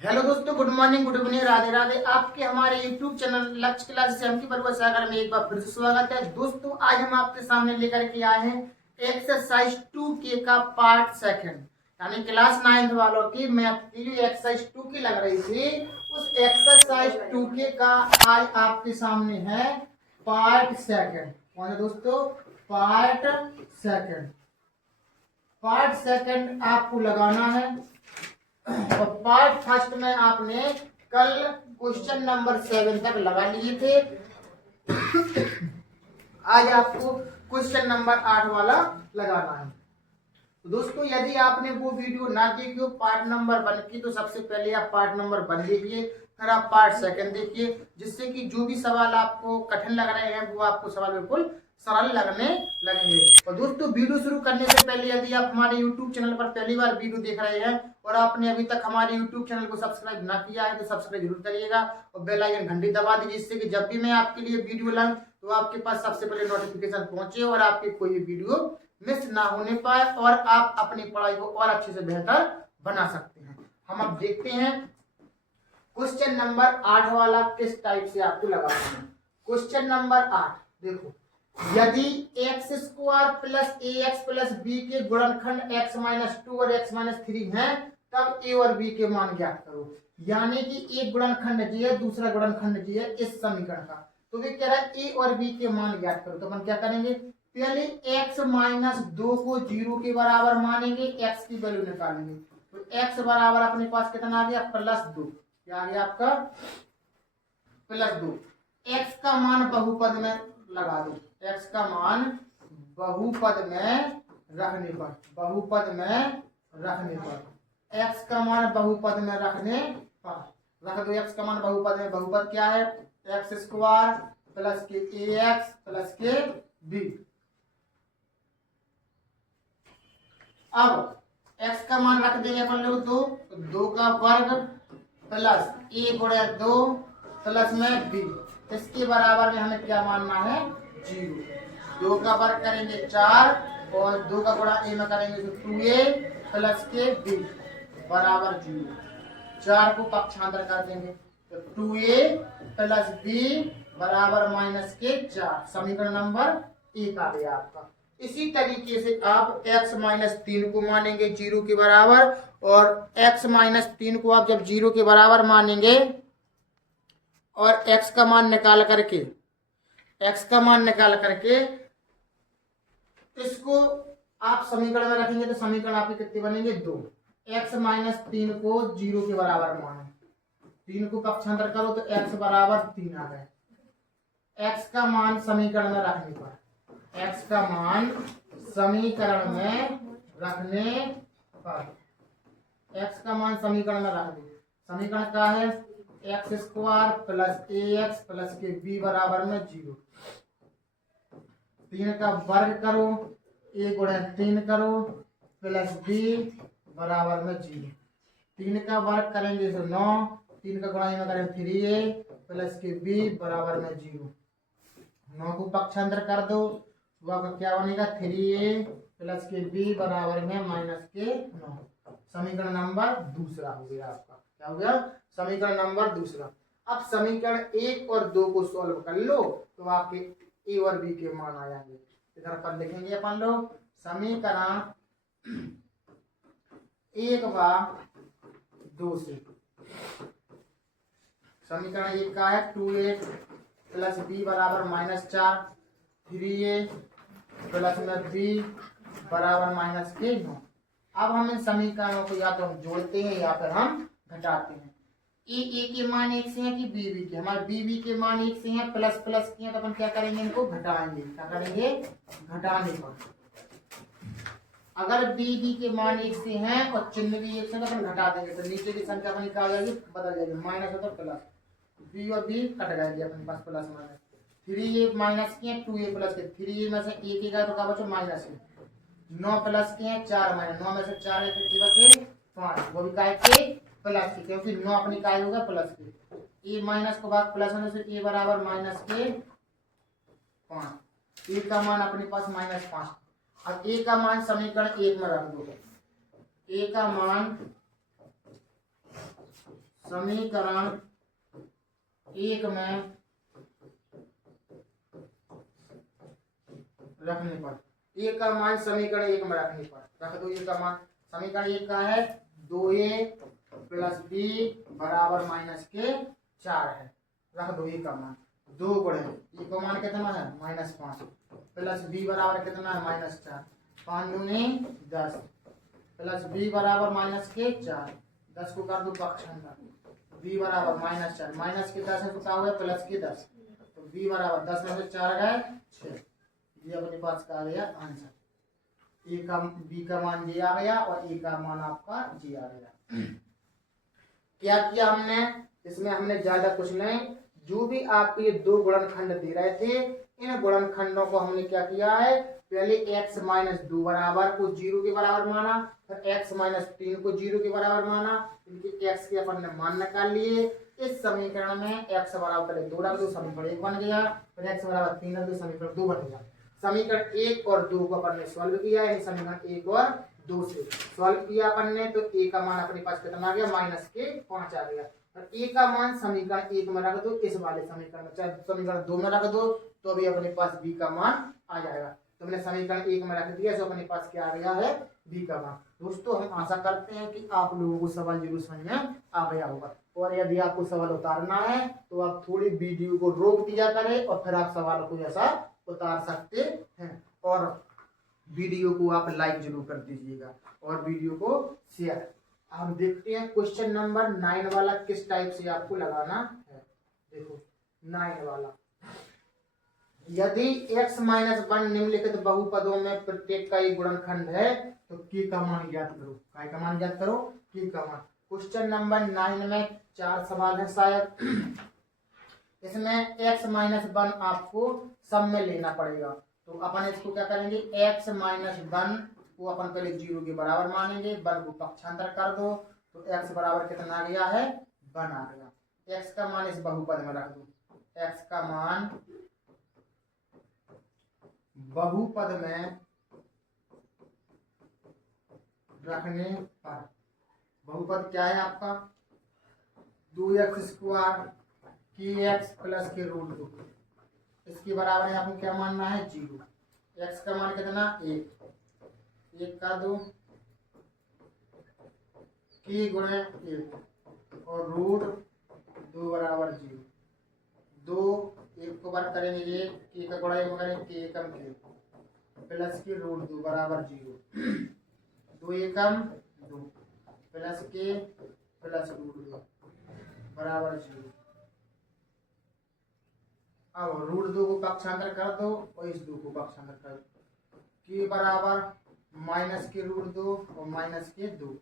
Hello दोस्तों, good morning, good evening, Radhe Radhe. आपके हमारे यूट्यूब चैनल लक्ष्य क्लास से हम की बरुआ सागर में एक बार फिर से स्वागत है। दोस्तों, आज हम आपके सामने लेकर के आए हैं एक्सरसाइज 2K का पार्ट सेकंड, यानी क्लास 9th वालों की मैथ की जो एक्सरसाइज 2 की लग रही थी, उस एक्सरसाइज 2K का आज आपके सामने है पार्ट सेकंड। कौन है दोस्तों? Part second. पार्ट सेकंड आपको लगाना है और पार्ट फर्स्ट में आपने कल क्वेश्चन नंबर 7 तक लगा लिए थे। आज आपको क्वेश्चन नंबर 8 वाला लगाना है। तो दोस्तों, यदि आपने वो वीडियो ना देखी हो पार्ट नंबर 1 की, तो सबसे पहले आप पार्ट नंबर 1 देखिए, फिर आप पार्ट सेकंड देखिए, जिससे कि जो भी सवाल आपको कठिन लग रहे हैं वो आपको सवाल बिल्कुल सरल लगने लगेंगे। और दोस्तों, वीडियो शुरू करने से पहले यदि आप हमारे YouTube चैनल पर पहली बार वीडियो देख रहे हैं और आपने अभी तक हमारे YouTube चैनल को सब्सक्राइब ना किया है तो सब्सक्राइब जरूर करिएगा और बेल आइकन घंटी दबा दीजिए, जिससे कि जब भी मैं आपके लिए वीडियो लाऊं तो आपके पास सबसे पहले नोटिफिकेशन पहुंचे और आपकी कोई वीडियो मिस ना होने पाए और आप अपनी पढ़ाई को और अच्छे से बेहतर बना सकते हैं। हम अब देखते हैं क्वेश्चन नंबर 8 वाला किस टाइप से आपको लगाना है। क्वेश्चन नंबर 8 देखो, यदि एक्स स्क्वायर प्लस ए एक्स प्लस बी के गुणनखंड एक्स माइनस 2 और एक्स माइनस 3 है, तब ए और बी के मान ज्ञात करो। यानी कि एक गुणनखंड जी है, दूसरा गुणनखंड जी है इस समीकरण का। तो वे कह रहा है ए और बी के मान ज्ञात करो। तो अपन क्या करेंगे, पहले x माइनस 2 को 0 के बराबर मानेंगे, x की वैल्यू निकालेंगे। तो x बराबर अपने पास कितना आ गया, +2। क्या आ गया आपका, +2। x का मान बहुपद में लगा दो, x का मान बहुपद में रखने पर, बहुपद में रखने पर, x का मान बहुपद में रखने पर रख दो। x का मान बहुपद में, बहुपद क्या है, एक्स स्क्वायर प्लस के ए एक्स प्लस के बी। अब x का मान रख देंगे अपन लोग 2, तो 2 का वर्ग प्लस a गुणे 2 प्लस में b, इसके बराबर में हमें क्या मानना है, 0। 2 का वर्ग करेंगे 4 और 2 का गुणा a में करेंगे तो 2a प्लस के b बराबर 0। 4 को पक्षांतर कर देंगे तो 2a प्लस b बराबर माइनस के 4। समीकरण नंबर 1 आ गया आपका। इसी तरीके से आप x माइनस 3 को मानेंगे 0 के बराबर, और x माइनस 3 को आप जब 0 के बराबर मानेंगे और x का मान निकाल करके, x का मान निकाल करके इसको आप समीकरण में रखेंगे तो समीकरण आपके कितने बनेंगे, 2। x माइनस 3 को 0 के बराबर माने, 3 को पक्षांतर करो तो x बराबर 3 आ गए। x का मान समीकरण में रखने पर, x का मान समीकरण में रखने पर, x का मान समीकरण में रख दो। समीकरण क्या है, एक्स स्क्वायर प्लस ए एक्स प्लस के बी बराबर में 0। 3 का वर्ग करो, a गुणे 3 करो प्लस b बराबर में 0। 3 का वर्ग करेंगे तो 9, 3 का गुणा में करेंगे 3a प्लस के b बराबर में 0। 9 को पक्षांतर कर दो तो आपका क्या बनेगा, 3a प्लस के b बराबर में माइनस के 9। समीकरण नंबर दूसरा हो गया आपका। क्या हो गया, समीकरण नंबर दूसरा। अब समीकरण 1 और 2 को सॉल्व कर लो तो आपके a और b के मान आ जाएंगे। इधर पर लिखेंगे अपन लोग समीकरण 1 व 2 से। समीकरण 1 का है 2a प्लस b बराबर -4, 3a प्लस में b बराबर माइनस के 9। अब हम इन समीकरणों को या तो हम जोड़ते हैं या फिर हम घटाते हैं। ए के मान 1 से है कि बी के, हमारे बी के मान 1 से हैं, प्लस प्लस के हैं, तो अपन क्या करेंगे, इनको घटाएंगे। क्या करेंगे, घटाने पर। अगर बी के मान 1 से हैं और चिन्ह भी 1 से, तो अपन घटा देंगे तो नीचे की संख्या अपनी क्या आ जाएगी, बदल जाएगी, माइनस होता प्लस, बी और बी कट जाएगी अपने पास, प्लस माइनस। 3a माइनस के हैं, 2a प्लस के, 3a में से 1 गया तो क्या बचा, माइनस है। 9 प्लस के हैं 4 माइनस, 9 में से 4 है कितने बचे, 5, वो भी काय के प्लस के, क्योंकि 9 अपनी काय होगा प्लस के। ए माइनस को भाग प्लस होने से ए बराबर माइनस के 5। ए का मान अपने पास -5। अब ए का मान समीकरण 1 में रख दो। ए का मान समीकरण एक में रखने पर, ए का मान समीकरण एक में रखने पर रख दो। ए का मान समीकरण एक का है 2a प्लस बी बराबर माइनस के 4 है। रख दो ए का मान 2 गुणे ए का मान कितना है -5 प्लस बी बराबर कितना है -4, 5 दूनी 10 प्लस बी बराबर माइनस के 4, 10 को कर दो पक्षांतर, बी बराबर -4 माइनस के 10 है तो हुआ प्लस के 10, तो बी बराबर 10 में से 4 गए 6। ये अपने पास का आ गया आंसर। ए का बी का मान जी आ गया और ए का मान आपका जी आ गया। क्या किया हमने इसमें, हमने ज्यादा कुछ नहीं, जो भी आपके ये दो गुणनखंड दे रहे थे इन गुणनखंडों को हमने क्या किया है, पहले x माइनस 2 बराबर को 0 के बराबर माना, फिर x माइनस 3 को 0 के बराबर माना, इनके x के अपन ने मान निकाल लिए। इस समीकरण में x बराबर पहले 2 रख दो, समीकरण 1 बन गया, फिर x बराबर 3 रख दो, समीकरण 2 बन गया। समीकरण 1 और 2 को अपन ने सॉल्व किया है, समीकरण 1 और 2 से सॉल्व किया अपन ने, तो a का मान अपने पास कितना आ गया -5 आ गया। और a का मान समीकरण 1 में रख दो, इस वाले समीकरण में, चाहे समीकरण 2 में रख दो तो भी अपने पास b का मान आ जाएगा। तो हमने समीकरण 1 में रख दिया, तो अपने पास क्या आ गया है b का मान। दोस्तों हम आशा करते हैं कि आप लोगों को सवाल जरूर समझ में आ गया होगा, और यदि आपको सवाल उतारना है तो आप थोड़ी वीडियो को रोक दिया करें और फिर आप सवाल को ऐसा उतार सकते हैं। और वीडियो को आप लाइक जरूर कर दीजिएगा और वीडियो को शेयर। हम देखते हैं क्वेश्चन नंबर 9 वाला किस टाइप से आपको लगाना है। देखो 9 वाला, यदि x माइनस 1 निम्नलिखित बहुपदों में प्रत्येक का एक गुणनखंड है तो k का मान ज्ञात करो। काय का मान ज्ञात करो, k का मान। क्वेश्चन नंबर 9 में 4 सवाल है शायद, इसमें x माइनस 1 आपको सब में लेना पड़ेगा। तो अपन इसको क्या करेंगे, x माइनस 1 को अपन पहले 0 के बराबर मानेंगे, 1 को पक्षांतर कर दो तो x बराबर कितना आ गया है 1 आ गया। x का मान इस बहुपद में रख दो, x का मान बहुपद में रखने पर, बहुपद क्या है आपका 2x स्क्वायर kx प्लस के रूट 2, इसके बराबर है आपको क्या मानना है 0। x का मान कितना 1 का 2 k गुणे 1 और रूट 2 बराबर 0। 2 1 को बार करेंगे ये k का गुणा 1 करेंगे k एकम k प्लस के रूट 2 बराबर 0। 2 एकम 2 प्लस के प्लस रूट 2 बराबर 0। अब रूट 2 को पक्षांतर कर दो और इस 2 को पक्षांतर कर दो, k बराबर माइनस के रूट 2 और माइनस के 2।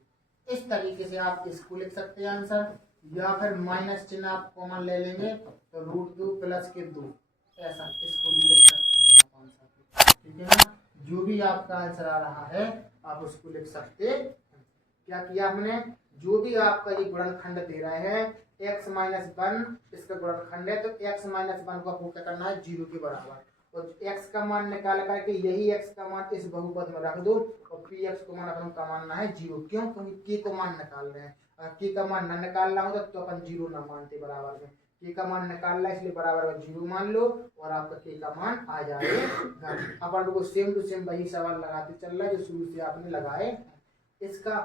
इस तरीके से आप इसको लिख सकते हैं आंसर, या फिर माइनस चिन्ह आप कॉमन ले लेंगे तो रूट 2 प्लस के 2, ऐसा इसको भी लिख सकते हैं आप आंसर। ठीक है ना, जो भी आपका आंसर आ रहा है आप उसको लिख सकते हैं। क्या किया हमने, जो भी आपका ये गुणनखंड दे रहा है x माइनस 1 इसका गुणनखंड है, तो x माइनस 1 को आपको क्या करना है 0 के बराबर, और x का मान निकाल करके यही x का मान इस बहुपद में रख दो और px को मान अपन का मानना है 0। क्यों, क्योंकि k को मान निकाल रहे हैं, अगर k का मान न निकालना होता तो अपन 0 ना मानते बराबर में, k का मान निकालना है इसलिए बराबर में 0 मान लो और आपका k का मान आ जाएगा। अपन लोगों को सेम टू सेम वही सवाल लगाते चल रहा है जो शुरू से आपने लगाए। इसका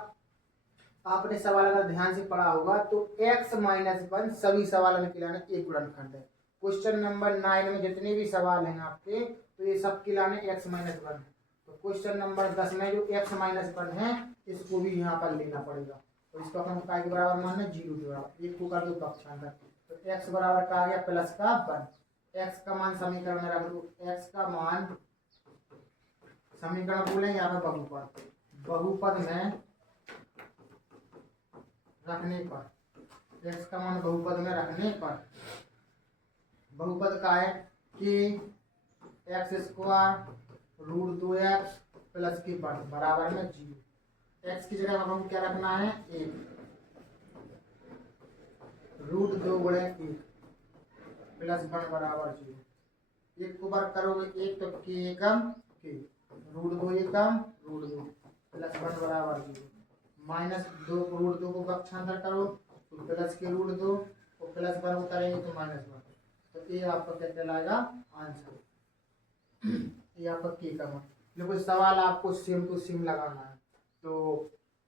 आपने सवाल अगर ध्यान से पढ़ा होगा तो x माइनस 1 सभी सवालों में खिलाने एक गुणनखंड है। क्वेश्चन नंबर 9 में जितने भी सवाल हैं आपके तो ये सब खिलाने x माइनस 1 है। तो क्वेश्चन नंबर 10 में जो x माइनस 1 है इसको भी यहाँ पर लेना पड़ेगा, तो इसको अपन काय के बराबर मानना 0 के बराबर, एक को कर दो पक्षांतर, तो x बराबर का आ गया प्लस का 1। x का मान समीकरण में रख दो, x का मान समीकरण बोलेंगे यहाँ पर बहुपद, बहुपद में रखने पर, x का मान बहुपद में रखने पर, बहुपद का है कि x square root 2x plus के बराबर में 0। x की जगह हम क्या रखना है 1, रूट 2 गुणे 1 प्लस 1 बराबर 0। 1 को बार करोगे 1 तो k एकम k, रूट 2 एकम रूट 2 प्लस 1 बराबर 0। माइनस 2 रूट 2 को पक्षांतर करो तो प्लस के रूट 2 और प्लस 1 उतारेंगे तो -1, तो ये आपका क्या कहलाएगा आंसर। ये आपका के का मान। देखो सवाल आपको सेम टू सेम लगाना है। तो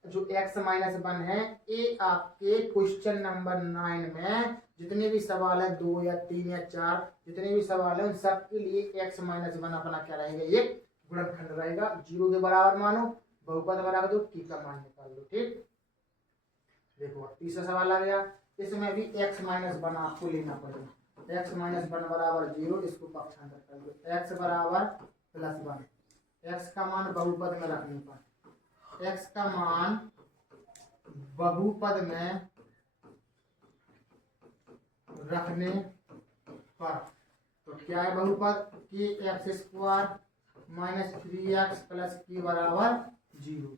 जो x-1 है ये आपके क्वेश्चन नंबर 9 में जितने भी सवाल है 2 या 3 या 4 जितने भी सवाल है उन सब के लिए x-1 अपना क्या रहेगा, ये गुणनखंड रहेगा। 0 के बराबर मानो, बहुपद बना दो, की का मान निकाल दो। ठीक, देखो तीसरा सवाल आ गया, इसमें भी x-1 आपको लेना पड़ेगा। x-1 बराबर 0, इसको पक्षांतर कर दो, x बराबर +1। x का मान बहुपद में रखने पर, x का मान बहुपद में रखने पर, तो क्या है बहुपद कि x² - 3x + k बराबर 0।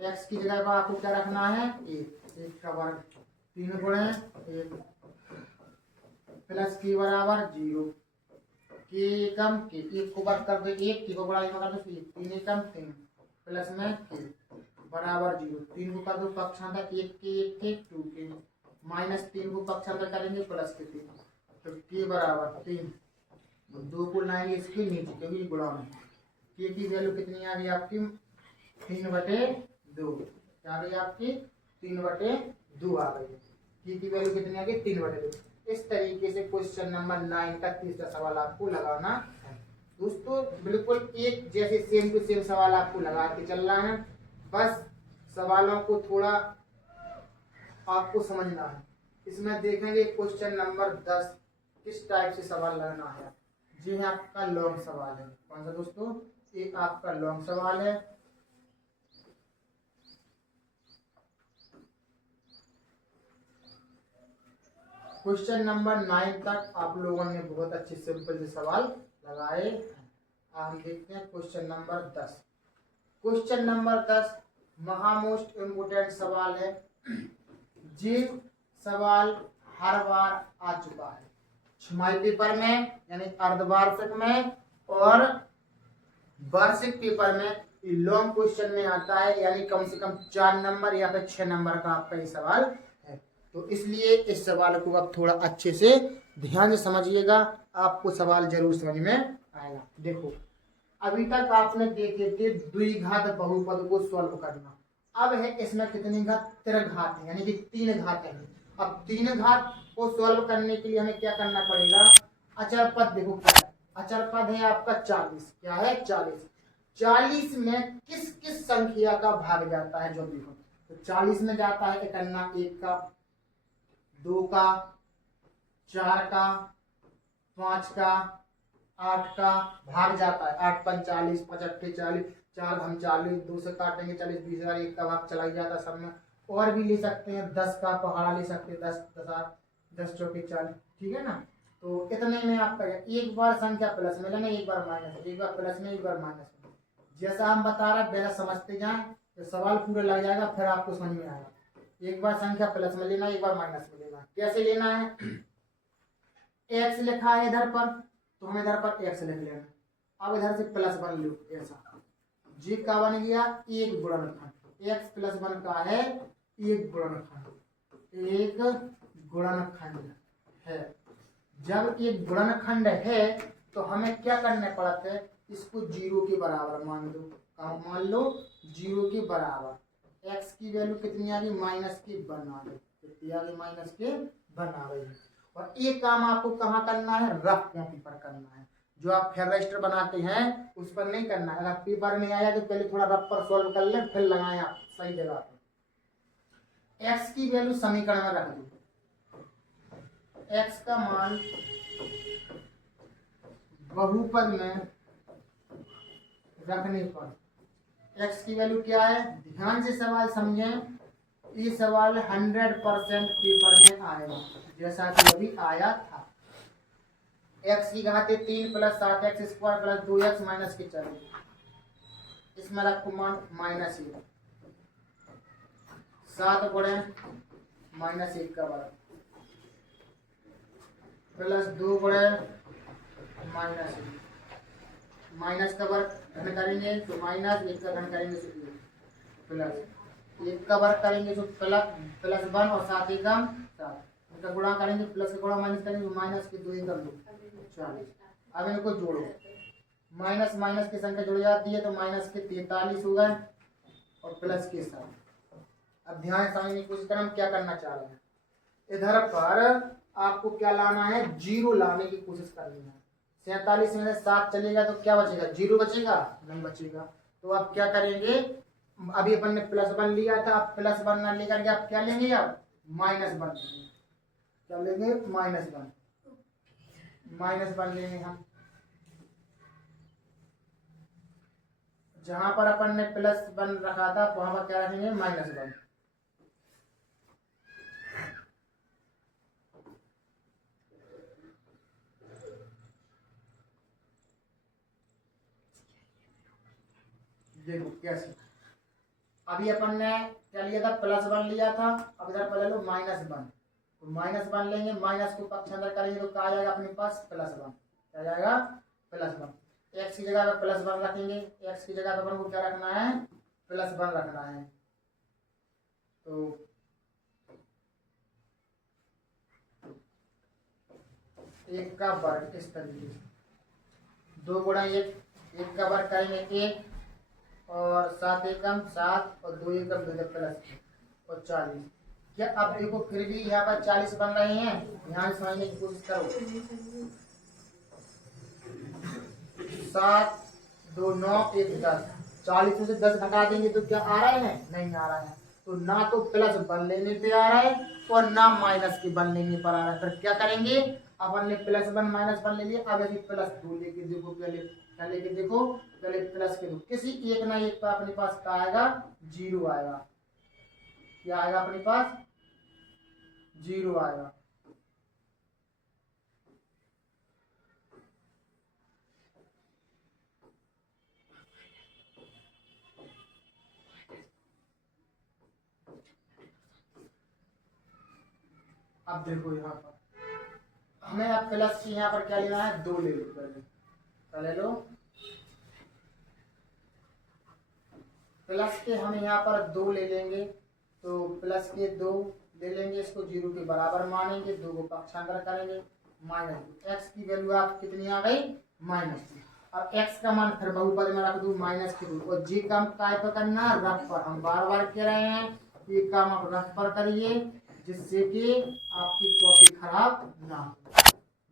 x की जगह पर आपको क्या रखना है, 1 का वर्ग, 3 गुणे 1 प्लस k बराबर 0, k कम k, 1 को वर्ग कर दो 1, k को बड़ा कर दो 1, 3 कम 3 प्लस में k बराबर 0। 3 को कर दो पक्षांतर, 1 के 1 के 2 के, -3 को पक्षांतर करेंगे प्लस के 3, तो k बराबर 3, 2 को लाएंगे इसके नीचे क्योंकि गुणा में। k की वैल्यू कितनी आ गई आपकी 3/2, क्या आ गई आपकी 3/2 आ गई। k की वैल्यू कितनी आ गई 3/2। इस तरीके से क्वेश्चन नंबर 9 का तीसरा सवाल आपको लगाना है। दोस्तों बिल्कुल एक जैसे सेम टू सेम सवाल आपको लगा के चलना है, बस सवालों को थोड़ा आपको समझना है। इसमें देखेंगे क्वेश्चन नंबर 10 किस टाइप से सवाल लगना है। जी है आपका लॉन्ग सवाल है। कौन सा दोस्तों, ये आपका लॉन्ग सवाल है। क्वेश्चन नंबर 9 तक आप लोगों ने बहुत अच्छे सिंपल से सवाल लगाए हैं। हम देखते हैं question number 10। Question number 10 most important सवाल है। ये सवाल हर बार आ चुका है छमाही पेपर में, यानी अर्धवार्षिक में और वार्षिक पेपर में। लॉन्ग क्वेश्चन में आता है, यानी कम से कम 4 नंबर या फिर 6 नंबर का आपका ये सवाल है। तो इसलिए इस सवाल को आप थोड़ा अच्छे से ध्यान से समझिएगा, आपको सवाल जरूर समझ में आएगा। देखो अभी तक आपने देखे थे द्विघात बहुपद को सॉल्व करना। अब है इसमें कितनी घात, त्रिघात है, यानी कि 3 घात है। अब 3 घात को सॉल्व करने के लिए हमें क्या करना पड़ेगा, अचर पद। देखो अचर पद है आपका 40, क्या है 40। 40 में किस किस संख्या का भाग जाता है, जो देखो तो 40 में जाता है 1 का, 2 का, 4 का, 5 का, 8 का भाग जाता है। 8 5 40, 5 8 40, 4 हम 40, 2 से काटेंगे 40, 20 1 का भाग चला ही जाता है सब में। और भी ले सकते हैं, 10 का पहाड़ा ले सकते हैं, 10 चौके 40, ठीक है ना। तो इतने में आपका एक बार संख्या प्लस में लेना, एक बार माइनस, एक बार प्लस में एक बार माइनस में। जैसा हम बता रहे वैसा समझते जाएं तो सवाल पूरा लग जाएगा, फिर आपको समझ में आएगा। एक बार संख्या प्लस में लेना, एक बार माइनस में लेना। कैसे लेना है, एक्स लिखा है इधर पर तो हम इधर पर एक्स लिख लेना। अब इधर से +1 लो, ऐसा जी का बन गया एक गुणनखंड। x + 1 का है एक गुणनखंड, एक गुणनखंड है। जब एक गुणनखंड है तो हमें क्या करने पड़ते हैं, इसको 0 के बराबर मान दो। मान लो 0 के बराबर। x की वैल्यू कितनी आ गई -1 आ गई, कितनी आ गई -1 आ गई। और ये काम आपको कहाँ करना है, रफ कॉपी पर करना है। जो आप फिर रजिस्टर बनाते हैं उस पर नहीं करना है। अगर पेपर में आया तो पहले थोड़ा रफ पर सॉल्व कर ले, फिर लगाएं आप सही जगह पर। x की वैल्यू समीकरण में रख दो। x का मान बहुपद में रखने पर x की वैल्यू क्या है, ध्यान से सवाल समझें। ये सवाल 100% पेपर में आएगा, जैसा कि अभी आया था। x की घात 3 + 7x² + 2x - के 4, इसमें रखो मान -1, 7 गुणे -1 का वर्ग प्लस 2 गुणे -1, माइनस का वर्ग घन करेंगे तो -1 का घन करेंगे तो प्लस एक का वर्ग करेंगे तो प्लस 1 और 7 एकम 7, इनका गुणा करेंगे, प्लस का गुणा माइनस करेंगे तो माइनस के 2 एकम 2 40। अब इनको जोड़ो, माइनस माइनस की संख्या जुड़ जाती है तो माइनस के 43 हो गए और प्लस के 7। अब ध्यान समझने की कोशिश करें हम क्या करना चाह रहे हैं। इधर पर आपको क्या लाना है, जीरो लाने की कोशिश करनी है। 47 में से 7 चलेगा तो क्या बचेगा, जीरो बचेगा, नहीं बचेगा। तो आप क्या करेंगे, अभी अपन ने प्लस 1 लिया था, आप प्लस 1 ना लेकर के आप क्या लेंगे, आप माइनस 1 लेंगे। क्या लेंगे, माइनस 1 लेंगे हम। जहां पर अपन ने प्लस 1 रखा था वहां पर क्या रखेंगे, माइनस 1। देखो कैसे, अभी अपन ने क्या लिया था, प्लस 1 लिया था, अब इधर पर ले लो माइनस 1, तो माइनस 1 लेंगे, माइनस को पक्ष अंदर करेंगे तो क्या आ जाएगा अपने पास, प्लस 1, क्या जाएगा, प्लस 1। एक्स की जगह पे प्लस 1 रखेंगे, एक्स की जगह पे अपन को क्या रखना है, प्लस 1 रखना है। तो एक का वर्ग इस तरीके से, 2 गुणा 1, एक का वर्ग करेंगे 1 और 7 एकम 7 और 2 एकम 2 प्लस और 40। क्या अब देखो फिर भी यहाँ पर 40 बन रहे हैं, ध्यान समझने की कोशिश करो। 7 2 9 1 10, 40 में से 10 घटा देंगे तो क्या आ रहा है, नहीं आ रहा है। तो ना तो प्लस 1 लेने पे आ रहा है और ना माइनस के 1 लेने पर आ रहा है। फिर क्या करेंगे, अपन ने प्लस 1 माइनस 1 ले लिया, अब यदि प्लस 2 लेके देखो, पहले लेके देखो, पहले प्लस के दो, किसी एक ना एक का अपने पास क्या आएगा, जीरो आएगा। क्या आएगा अपने पास, जीरो आएगा। अब देखो यहाँ पर हमें अब प्लस की यहाँ पर क्या लेना है, 2 ले लो, पहले ले लो प्लस के, हम यहाँ पर 2 ले लेंगे, तो प्लस के 2 ले लेंगे, इसको 0 के बराबर मानेंगे, 2 को पक्षांतर करेंगे, माइनस एक्स की वैल्यू आप कितनी आ गई, -2। अब एक्स का मान फिर बहुपद में रख दू -2, और जी काम काय पर करना, रफ पर। हम बार बार कह रहे हैं ये काम आप रफ पर करिए जिससे कि आपकी कॉपी खराब ना हो।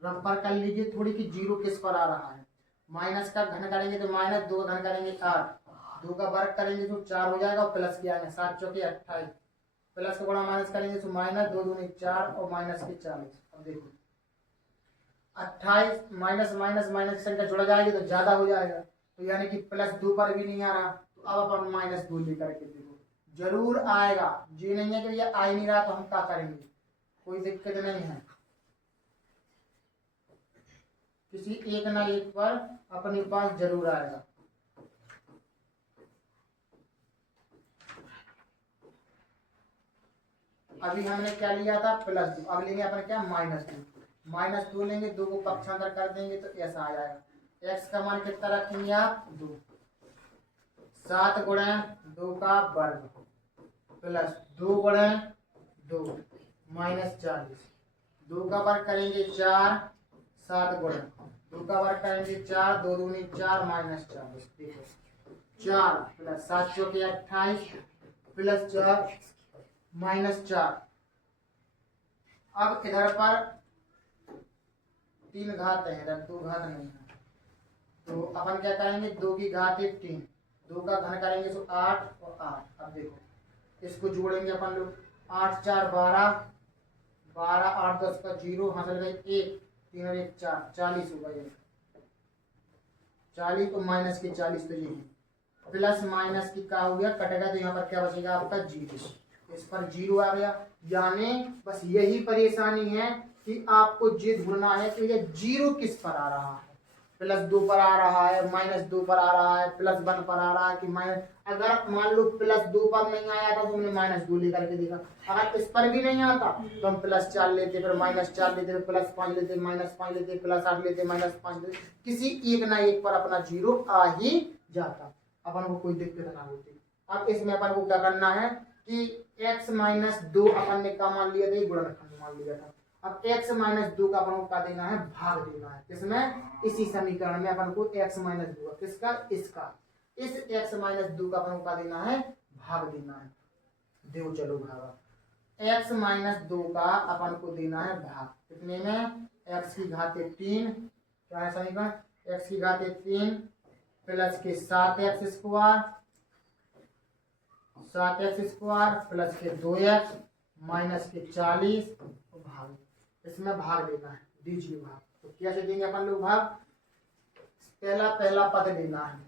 रफ पर कर लीजिए थोड़ी कि 0 किस पर आ रहा है। माइनस का घन करेंगे तो -2 का घन करेंगे 8, 2 का वर्ग करेंगे तो 4 हो जाएगा और प्लस किया है 7 चौके 28, प्लस का गुणा माइनस करेंगे तो -2 दूनी 4 और माइनस के 40। अब देखो 28 माइनस माइनस माइनस की संख्या जुड़ जाएगी तो ज्यादा हो जाएगा, तो यानी कि +2 पर भी नहीं आ रहा, तो अब अपन -2 लेकर के देखो, जरूर आएगा। जी नहीं है कि ये आ ही नहीं रहा तो हम क्या करेंगे, कोई दिक्कत नहीं है, किसी एक ना एक पर अपने पास जरूर आएगा। अभी हमने क्या लिया था, +2, अब लेंगे अपन क्या, -2 लेंगे, 2 को पक्षांतर कर देंगे तो ऐसा आ जाएगा। एक्स का मान कितना रखेंगे आप, 2, 7 गुणा 2 का वर्ग प्लस 2 गुणा 2 -40, 2 का वर्ग करेंगे 4, 7 गुणा 2 का वर्ग करेंगे 4, 2 दूनी 4 -40। देखो 4 प्लस 7 चौके 28 प्लस 4 -4। अब इधर पर 3 घात है, इधर 2 घात नहीं है, तो अपन क्या करेंगे, 2 की घात 3, 2 का घन करेंगे तो 8 और 8। अब देखो इसको जोड़ेंगे अपन लोग, 8 4 12, 12 8 10 का 0 हासिल गई 1, 3 और 1 4, 40 हो गए। 40 और माइनस के 40 तो ये है, प्लस माइनस की का हो गया, कटेगा तो यहाँ पर क्या बचेगा आपका 0, इस पर 0 आ गया। यानी बस यही परेशानी है कि आपको ये ढूंढना है कि ये 0 किस पर आ रहा है, +2 पर आ रहा है, -2 पर आ रहा है, +1 पर आ रहा है कि माइनस। अगर मान लो +2 पर नहीं आया था तो हमने -2 लेकर के देखा, अगर इस पर भी नहीं आता तो हम +4 लेते, फिर -4 लेते, फिर +5 लेते, -5 लेते, +8 लेते, -5 लेते, किसी एक ना एक पर अपना 0 आ ही जाता, अपन को कोई दिक्कत ना होती। अब इसमें अपन को क्या करना है कि x माइनस 2 अपन ने क्या मान लिया था, गुणनखंड मान लिया था। अब x माइनस 2 का अपन को क्या देना है, भाग देना है। किसमें, इसी समीकरण में अपन को x माइनस 2 किसका, इसका, इस x माइनस 2 का अपन को क्या देना है, भाग देना है। दो चलो भागा, x माइनस 2 का अपन को देना है भाग कितने में, x की घाते 3, क्या है समीकरण, x की घाते 3 प्लस के 7x square, 7x square plus के 2x माइनस के 40 भाग, इसमें भाग देना है, दीजिए भाग। तो कैसे देंगे अपन लोग भाग, पहला पद लेना है,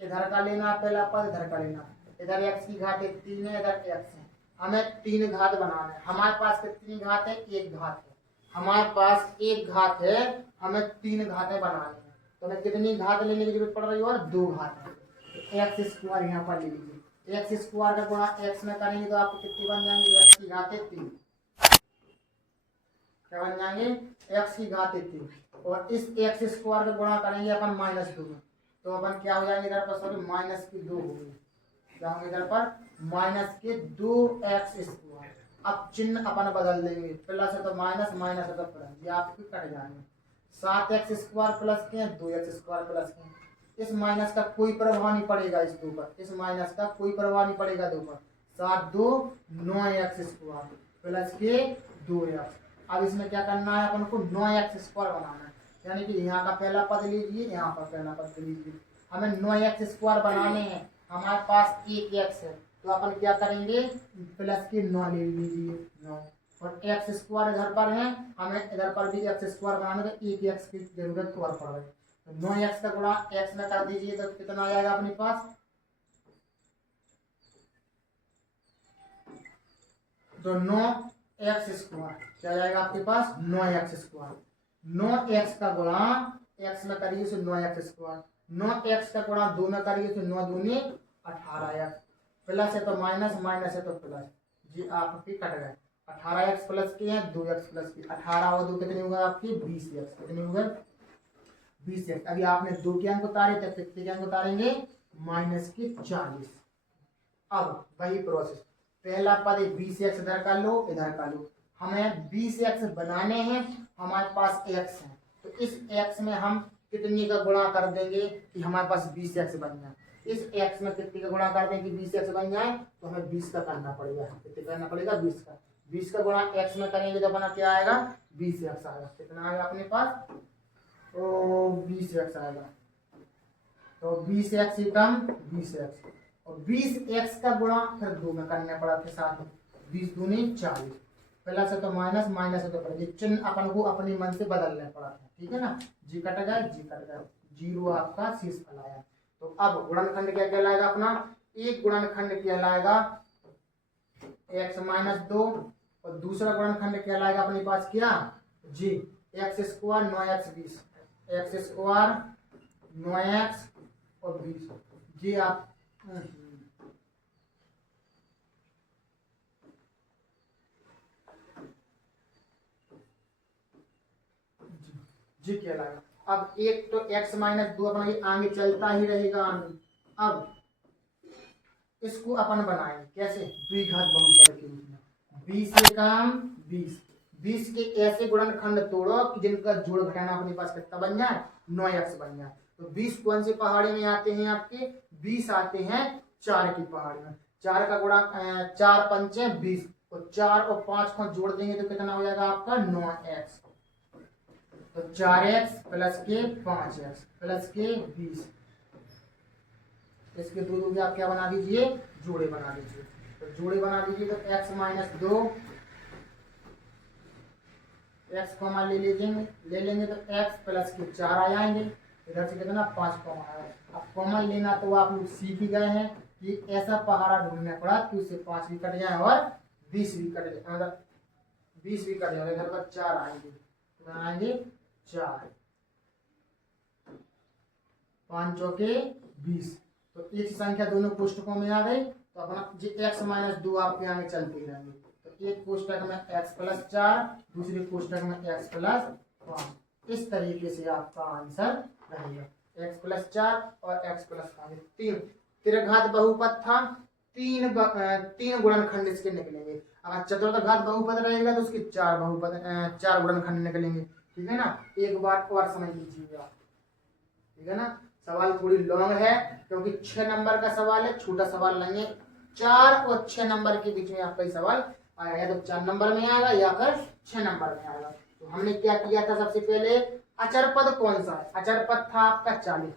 इधर का लेना पहला पद, इधर का लेना, इधर x की घात 3 है, इधर x है, हमें 3 घात बनाना है। हमारे पास कितनी घात है, एक घात है, हमारे पास एक घात है, हमें 3 घातें बनानी है। तो हमें कितनी घात लेने की जरूरत पड़ रही है, और 2 घात है। तो एक्स स्क्वायर यहाँ पर ले लीजिए, एक्स स्क्वायर का गुणा एक्स में करेंगे तो आपको कितनी बन जाएंगे, एक्स की घात 3, क्या बन जाएंगे, एक्स की घात 3, और इस एक्स स्क्वायर का गुणा करेंगे अपन माइनस 2 में, तो अपन क्या हो जाएंगे इधर पर, सॉरी माइनस की 2 होंगे, क्या होंगे इधर पर, माइनस के 2x स्क्वायर। अब चिन्ह अपन बदल देंगे, प्लस है तो माइनस, माइनस है तो प्लस, ये आपके कट जाएंगे। 7x स्क्वायर प्लस के 2x स्क्वायर प्लस के, इस माइनस का कोई प्रभाव नहीं पड़ेगा इस 2 पर, इस माइनस का कोई प्रभाव नहीं पड़ेगा 2 पर। 7 2 9x स्क्वायर प्लस के 2x। अब इसमें क्या करना है अपन को, 9x स्क्वायर बनाना है, यानी कि यहाँ का पहला पद लीजिए, यहाँ पर पहला पद लीजिए। हमें 9x स्क्वायर बनाने हैं, हमारे पास एक x है, तो अपन क्या करेंगे, प्लस के 9 ले लीजिए 9, और x स्क्वायर इधर पर है, हमें इधर पर भी x स्क्वायर बनाने तो एक x की जरूरत तो और पड़ रही। तो 9x का गुणा x में कर दीजिए तो कितना आ जाएगा अपने पास, तो 9x स्क्वायर, क्या जाएगा आपके पास, 9x स्क्वायर। 9x का गुणा x में करिए तो 9x स्क्वायर, 9x का गुणा 2 में करिए तो 9 दूनी 18x, प्लस है तो माइनस, माइनस है तो प्लस, जी आपकी कट गए। 18x प्लस की है, 2x प्लस की, 18 और 2 कितने होगा आपकी, 20x, कितने होगा 20x। अभी आपने 2 के अंक उतारे थे, कितने के अंक उतारेंगे, माइनस के 40। अब वही प्रोसेस, पहला पद 20x इधर कर लो, इधर कर लो, हमें 20x बनाने हैं, हमारे पास x है, तो इस x में हम कितनी का गुणा कर देंगे कि हमारे पास 20x बन जाए। इस x में कितनी का गुणा कर देंगे कि 20x बन जाए, तो हमें 20 का करना पड़ेगा, कितने करना पड़ेगा, 20 का। 20 का गुणा x में करेंगे तो अपना क्या आएगा, 20x आएगा, कितना आएगा अपने पास, तो 20x आएगा, तो 20x ही कम 20x, और 20x का गुणा फिर 2 में करना पड़ा के साथ में, 20 दूनी 40, प्लस है तो माइनस, माइनस है तो प्लस, चिन्ह अपन को अपने मन से बदलने पड़ा था, ठीक है ना, जी कट गया, जी कट गया, 0 आपका शेष फल आया। तो अब गुणनखंड क्या कहलाएगा अपना, एक गुणनखंड कहलाएगा x माइनस 2, और दूसरा गुणनखंड कहलाएगा अपने पास क्या, जी x square 9x 20, x square 9x और 20, जी आप जी कहलाएगा। अब एक तो x माइनस 2 अपना ये आगे चलता ही रहेगा आगे। अब इसको अपन बनाएंगे कैसे, द्विघात बहुपद के रूप में, 20 से काम 20, 20 के ऐसे गुणनखंड तोड़ो कि जिनका जोड़ घटाना अपने पास कितना बन जाए, 9x बन जाए। तो 20 कौन से पहाड़ी में आते हैं आपके, 20 आते हैं 4 की पहाड़ी में, 4 का गुणा 4 पंचे 20, और 4 और 5 को जोड़ देंगे तो कितना हो जाएगा आपका 9x, तो 4x प्लस के 5x प्लस के 20, इसके दो दोगे आप क्या बना दीजिए, जोड़े बना दीजिए। तो जोड़े बना दीजिए तो x माइनस 2, x कॉमा ले लेंगे तो x प्लस के 4 आ जाएंगे, इधर से कितना 5 कॉमा आया। अब कॉमन लेना तो आप लोग सीख ही गए हैं कि ऐसा पहाड़ा ढूंढना पड़ा कि उससे 5 भी कट जाए और 20 भी कट जाए, मतलब 20 भी कट जाए, इधर पर 4 आएंगे, तो आएंगे 4, 5 चौके 20, तो एक संख्या दोनों कोष्टकों में आ गई, तो अपना जी x माइनस 2 आपके आगे चलते रहेंगे, तो एक कोष्टक में x प्लस 4, दूसरे कोष्टक में x प्लस 5, इस तरीके से आपका आंसर रहेगा, x प्लस 4 और x प्लस 5, तीन त्रिघात बहुपद था, तीन गुणनखंड इसके निकलेंगे। अगर चतुर्थ घात बहुपद रहेगा तो उसके चार गुणनखंड निकलेंगे। ठीक है ना, एक बात और समझ लीजिएगा। ठीक है ना, सवाल थोड़ी लॉन्ग है क्योंकि 6 नंबर का सवाल है, छोटा सवाल नहीं है। 4 और 6 नंबर के बीच में आपका ये सवाल आएगा, या तो 4 नंबर में आएगा या फिर 6 नंबर में आएगा। तो हमने क्या किया था, सबसे पहले अचर पद कौन सा है, अचर पद था आपका 40।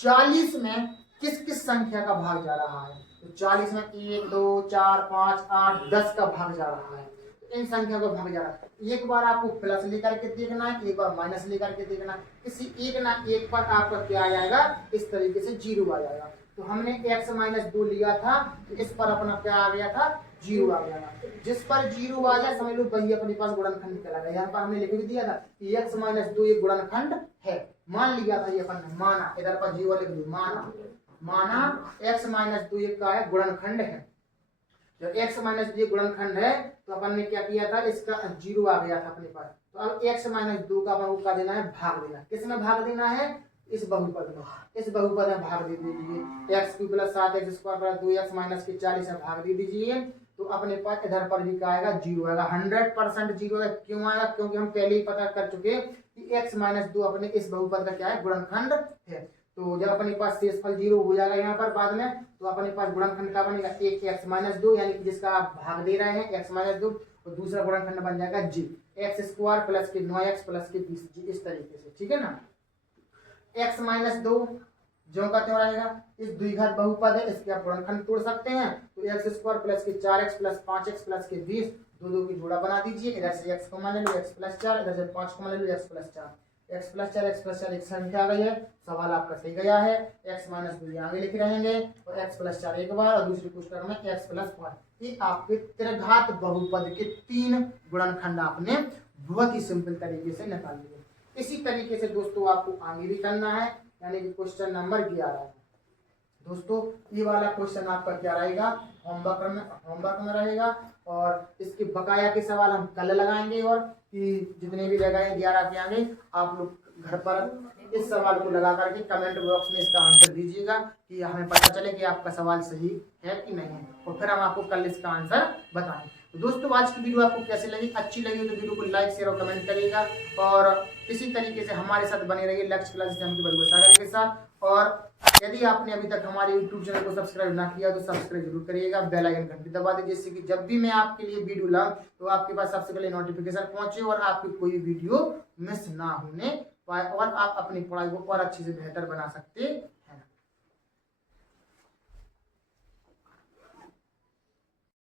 40 में किस किस संख्या का भाग जा रहा है, तो 40 में 1 2 4 5 8 10 का भाग जा रहा है। इन संख्या को भाग जा रहा है। एक बार आपको प्लस लेकर के देखना है, एक बार माइनस लेकर के देखना है। किसी एक ना एक पर आपका क्या आ जाएगा, इस तरीके से 0 आ जाएगा। तो हमने x - 2 लिया था, तो इस पर अपना क्या आ गया था, 0 आ गया था। जिस पर 0 आ जाए समझ लो वही अपने पास गुणनखंड निकल आएगा। यहाँ पर हमने लिख भी दिया था कि x - 2 एक गुणनखंड है, मान लिया था ये अपन ने, माना, इधर पर 0 लिख दो, माना x - 2 एक का है गुणनखंड है। जब x - 2 गुणनखंड है तो अपन ने क्या किया था, इसका 0 आ गया था अपने पास। तो अब x - 2 का अपन को क्या देना है, भाग देना। किस में भाग देना है, इस बहुपद में, इस बहुपद में भाग दे दीजिए। x³ + 7x² + 2x - 40 में भाग दे दीजिए। तो अपने पास इधर पर भी क्या आएगा, 0 आएगा। 100% 0 है। क्यों आएगा, क्योंकि हम पहले ही पता कर चुके कि x - 2 अपने इस बहुपद का क्या है, गुणनखंड है। तो जब अपने पास शेषफल 0 हो जाएगा यहाँ पर बाद में, तो अपने पास गुणनखंड का बनेगा एक x - 2, यानी कि जिसका आप भाग दे रहे हैं x - 2, और दूसरा गुणनखंड बन जाएगा g, x² + के 9x + के 20, जी, इस तरीके से। ठीक है ना, x - 2 जो का त्यों रहेगा, इस द्विघात बहुपद है, इसके आप गुणनखंड तोड़ सकते हैं। तो x² + के 4x + 5x + के 20, दो की जोड़ा बना दीजिए। इधर से x को मान लो x + 4, इधर से 5 को मान लो x + 4, x + 4 एक संख्या आ गई है। सवाल आपका सही गया है। x - 2 आगे लिखे रहेंगे, और x + 4 एक बार, और दूसरी पुस्तक में x + 5। ये आपके त्रिघात बहुपद के 3 गुणनखंड आपने बहुत ही सिंपल तरीके से निकाल लिए। इसी तरीके से दोस्तों आपको आगे भी करना है, यानी कि क्वेश्चन नंबर 11। दोस्तों ये वाला क्वेश्चन आपका क्या रहेगा, होमवर्क में रहेगा, और इसके बकाया के सवाल हम कल लगाएंगे, और कि जितने भी लगाए 11 के आगे आप लोग घर पर इस सवाल को लगा करके कमेंट बॉक्स में इसका आंसर दीजिएगा, कि हमें पता चले कि आपका सवाल सही है कि नहीं है, और फिर हम आपको कल इसका आंसर बताएंगे। तो दोस्तों आज की वीडियो आपको कैसी लगी, अच्छी लगी तो वीडियो को लाइक शेयर और कमेंट करिएगा, और इसी तरीके से हमारे साथ बने रहिए लक्ष्य क्लासेस सागर के साथ। और यदि आपने अभी तक हमारे YouTube चैनल को सब्सक्राइब ना किया तो सब्सक्राइब जरूर करिएगा, बेल आइकन घंटी दबा दीजिए, जिससे कि जब भी मैं आपके लिए वीडियो लाऊं तो आपके पास सबसे पहले नोटिफिकेशन पहुंचे और आपकी कोई वीडियो मिस ना होने पाए, और आप अपनी पढ़ाई को और अच्छे से बेहतर बना सकते